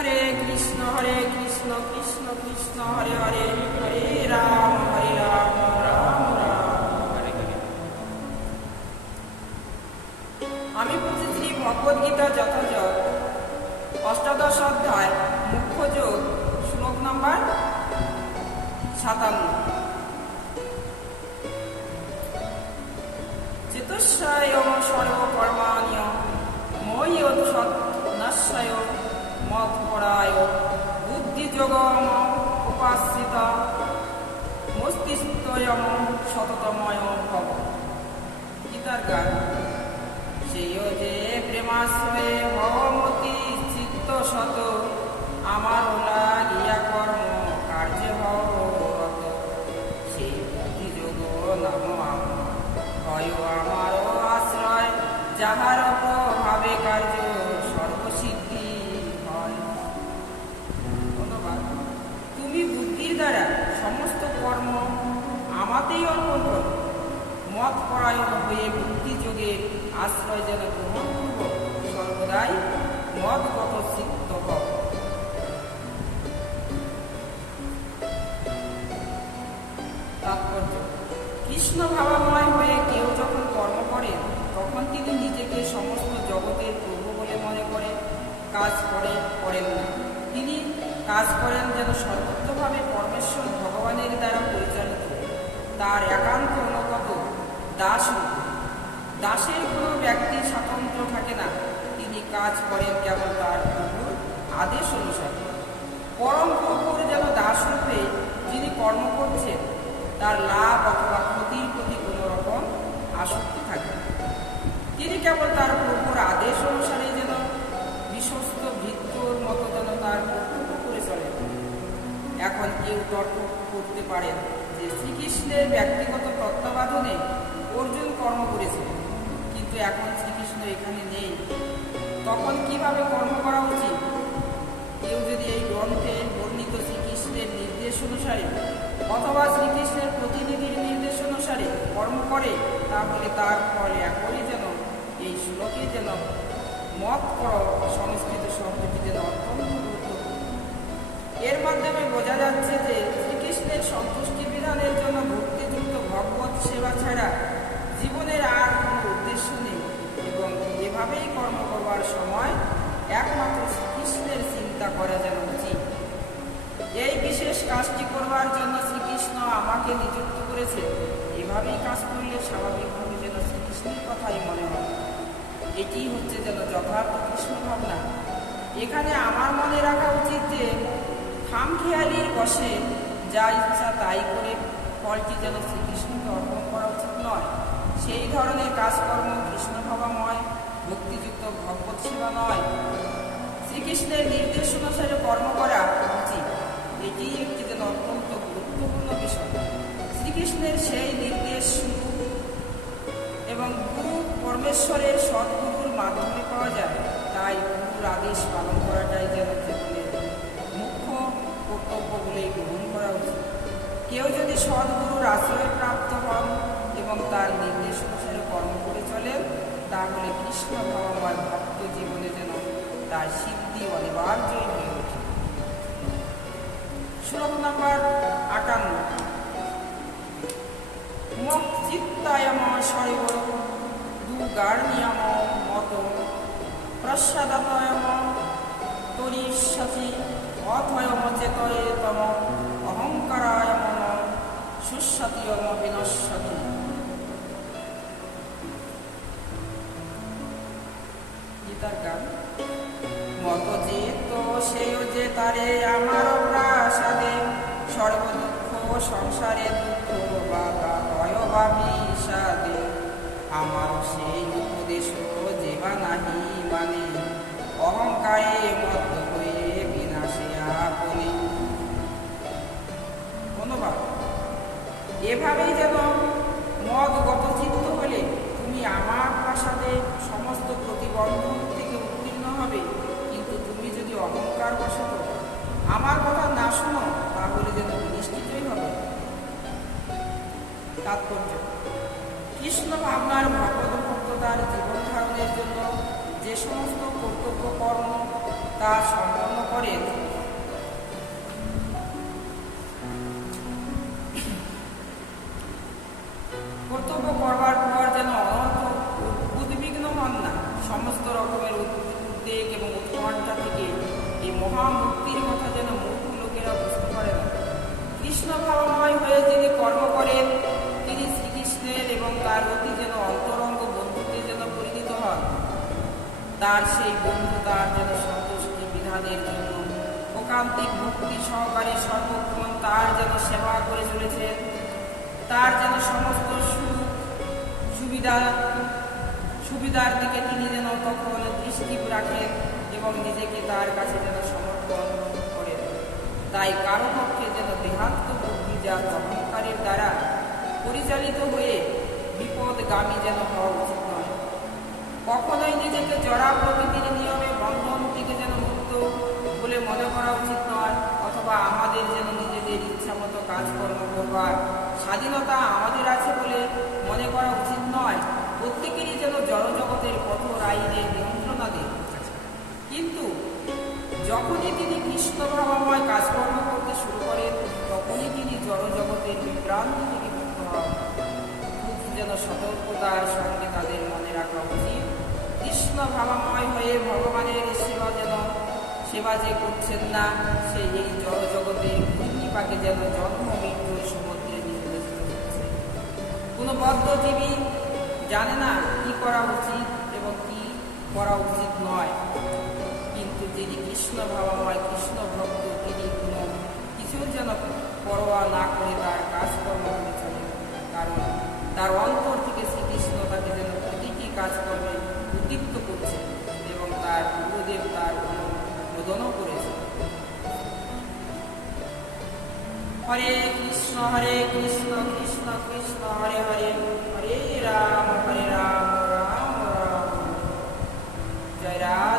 হরে কৃষ্ণ কৃষ্ণ কৃষ্ণ হরে হরে, হরে রাম রাম রাম হরে হরে। আমি পড়ছি ভগবদ্গীতা যথাযথ অষ্টাদশ অধ্যায় মুখ্য যোগ শ্লোক নাম্বার 57। চেতস্যায় সর্বকর্মাণি ময়ি অধুসৎ মৎপরায় বুদ্ধিযোগম উপাসিত মস্তিষ্কয়ম সততময় ভব। গীতার গান। সেই যে প্রেমাশ্রয়ে ভবমতি চিত্ত শত, আমার লাগিয়া কর্ম কার্য হত, সেই বুদ্ধিযোগ নাম হয় আমার আশ্রয়, যাহার প্রভাবে কার্য সর্বসিদ্ধি হয়। ধন্যবাদ। তুমি বুদ্ধির দ্বারা সমস্ত কর্ম আমাতেই অর্পণ করো, মত পরায়ণ হয়ে বুদ্ধিযোগে আশ্রয় যেন গ্রহণ করব, সর্বদাই মদগত চিত্ত হও। তাৎপর্য: কৃষ্ণ ভাবাময় হয়ে কেউ যখন কর্ম করেন, তখন তিনি নিজেকে সমস্ত জগতের প্রভু বলে মনে করে কাজ করেন না। তিনি কাজ করেন যেন সর্বোচ্চভাবে পরমেশ্বর ভগবানের দ্বারা পরিচালিত, তার একান্ত অনুগত দাস রূপে। দাসের কোনো ব্যক্তির স্বাতন্ত্র্য থাকে না, তিনি কাজ করেন কেবল তার প্রভুর আদেশ অনুসারে। পরম প্রভুর যেন দাস রূপে যিনি কর্ম করছেন, তার লাভ অথবা ক্ষতির প্রতি কোনো রকম আসক্তি থাকে। তিনি কেবল তার প্রভুর আদেশ অনুসারে যেন বিশ্বস্ত ভৃত্যর মতো যেন তার কর্তব্য করে চলেন। এখন কেউ তর্ক করতে পারেন যে শ্রীকৃষ্ণের ব্যক্তিগত তত্ত্বাবধানে অর্জুন কর্ম করেছে, কিন্তু এখন শ্রীকৃষ্ণ এখানে নেই, তখন কিভাবে কর্ম করা উচিত? কেউ যদি এই গ্রন্থে বর্ণিত শ্রীকৃষ্ণের নির্দেশ অনুসারে অথবা শ্রীকৃষ্ণের প্রতিনিধির নির্দেশ অনুসারে কর্ম করে, তাহলে তার ফল একই যেন এই শ্লোকে যেন মত কর সংস্কৃত শব্দটি যেন অত্যন্ত গুরুত্বপূর্ণ। এর মাধ্যমে বোঝা যাচ্ছে যে শ্রীকৃষ্ণের সন্তুষ্টি বিধানের জন্য ভক্তিযুক্ত ভগবত সেবা ছাড়া জীবনের আর কোনো উদ্দেশ্য নেই, এবং এভাবেই কর্ম করবার সময় একমাত্র শ্রীকৃষ্ণের চিন্তা করা যেন উচিত। এই বিশেষ কাজটি করবার জন্য শ্রীকৃষ্ণ আমাকে নিযুক্ত করেছে, এভাবেই কাজ করলে স্বাভাবিকভাবে যেন শ্রীকৃষ্ণের কথাই মনে হয়। এটি হচ্ছে যেন যথার্থ কৃষ্ণ ভাবনা। এখানে আমার মনে রাখা উচিত যে খামখেয়ালির বশে যা ইচ্ছা তাই করে ফলটি যেন শ্রীকৃষ্ণকে অর্পণ করা উচিত নয়। সেই ধরনের কাজকর্ম কৃষ্ণ ভাবাময় ভক্তিযুক্ত ভগবত সেবা নয়। শ্রীকৃষ্ণের নির্দেশ অনুসারে কর্ম করা উচিত, এটি একটি যেন অত্যন্ত গুরুত্বপূর্ণ বিষয়। শ্রীকৃষ্ণের সেই নির্দেশ এবং গুরু পরমেশ্বরের সদ্গুরুর মাধ্যমে পাওয়া যায়, তাই গুরুর আদেশ পালন করাটাই যেন জীবনের মুখ্য কর্তব্য বলেই গ্রহণ করা উচিত। কেউ যদি সদ্গুরুর আশ্রয় প্রাপ্ত হন এবং তার নির্দেশ অনুসারে কর্ম করে চলেন, তাহলে কৃষ্ণ ভাবাময় ভক্ত জীবনে যেন তার সিদ্ধি অনিবার্যই হয়ে ওঠে। শ্লোক নাম্বার 58। মক চিত্তায়ম শৈবর দুগার্ণিয়ম মত প্রসাদাতয়ম তরিষ্যতি অথয়ম চেতয়েতম অহংকারায়ম সুস্যতিয়ম বিনশ্যতি। গীতার গান। মত যেত সেও যে তারে আমার প্রাসাদে, সর্বদুঃখ সংসারে দুঃখ বাবা ভয় বা বিষাদে, আমার সেই উপদেশ যেবা নাহি মানে, অহংকারে মত হয়ে বিনাশে আপনি। ধন্যবাদ। এভাবেই যেন মদগত চিত্ত হলে তুমি আমার প্রাসাদে সমস্ত প্রতিবন্ধক থেকে উত্তীর্ণ হবে, কিন্তু তুমি যদি অহংকার বশত আমার কথা না শোনো, তাহলে যেন নিশ্চিতই হবে। তাৎপর্য: কৃষ্ণ ভাবনার ভগবত ভক্ততার জীবন ধারণের জন্য যে সমস্ত কর্তব্য কর্ম তা সম্পন্ন করেন। কর্তব্য করবার পর যেন অনর্থ উদ্বিগ্ন হন না। সমস্ত রকমের উদ্বেগ এবং উৎকণ্ঠা থেকে এই মহামুক্তির কথা যেন মূর্খ লোকেরা বুঝতে পারে না। কৃষ্ণ ভাবময় হয়ে যিনি কর্ম করেন, তিনি শ্রীকৃষ্ণের এবং তার অতি যেন অন্তরঙ্গ বন্ধুতে যেন পরিণত হন। তার সেই বন্ধু তার যেন সন্তুষ্টি বিধানের জন্য ওকান্তিক ভক্তি সহকারে সর্বক্ষণ তার যেন সেবা করে চলেছেন। তার যেন সমস্ত সুবিধার দিকে তিনি যেন তখন দৃষ্টি রাখেন এবং নিজেকে তার কাছে যেন সমর্পণ করেন। তাই কারো পক্ষে যেন দেহাত্ম বুদ্ধি যা অহংকারের দ্বারা পরিচালিত হয়ে বিপদগামী যেন হওয়া উচিত নয়। কখনোই নিজেকে জড়া প্রকৃতির নিয়মে বন্ধন থেকে যেন মুক্ত বলে মনে করা উচিত নয়, অথবা আমাদের যেন নিজেদের ইচ্ছা মতো কাজকর্ম করবার স্বাধীনতা আমাদের আছে বলে মনে করা উচিত নয়। প্রত্যেকেরই যেন জড়জগতের কঠোর আইনে নিয়ন্ত্রণাধীন। কিন্তু যখনই তিনি কৃষ্ণ ভাবময় কাজকর্ম করতে শুরু করেন, তখনই তিনি জড়জগতের বিভ্রান্তি থেকে মুক্ত হন। খুব যেন সতর্কতার সঙ্গে তাদের মনে রাখা উচিত, কৃষ্ণ ভাবময় হয়ে ভগবানের সেবা যে করছেন না, সে এই জড়জগতের ঘূর্ণিপাকে যেন জন্ম মৃত্যুর সমুদ্রে নির্দেশিত হচ্ছে। কোনো বদ্ধজীবী জানে না কি করা উচিত এবং কি করা উচিত নয়, কিন্তু যিনি কৃষ্ণ ভাবময় কৃষ্ণ ভক্ত, তিনি কোনো কিছুর যেন পরোয়া না করে তার কাজকর্ম করে চলেন। কারণ তার অন্তর থেকে শ্রীকৃষ্ণ তাকে যেন প্রতিটি কাজকর্মে উদ্দীপ্ত করছে এবং তার গুরুদেব তার অনুমোদনও করেছে। হরে কৃষ্ণ কৃষ্ণ কৃষ্ণ হরে হরে, হরে রাম রাম রাম। জয় রাম।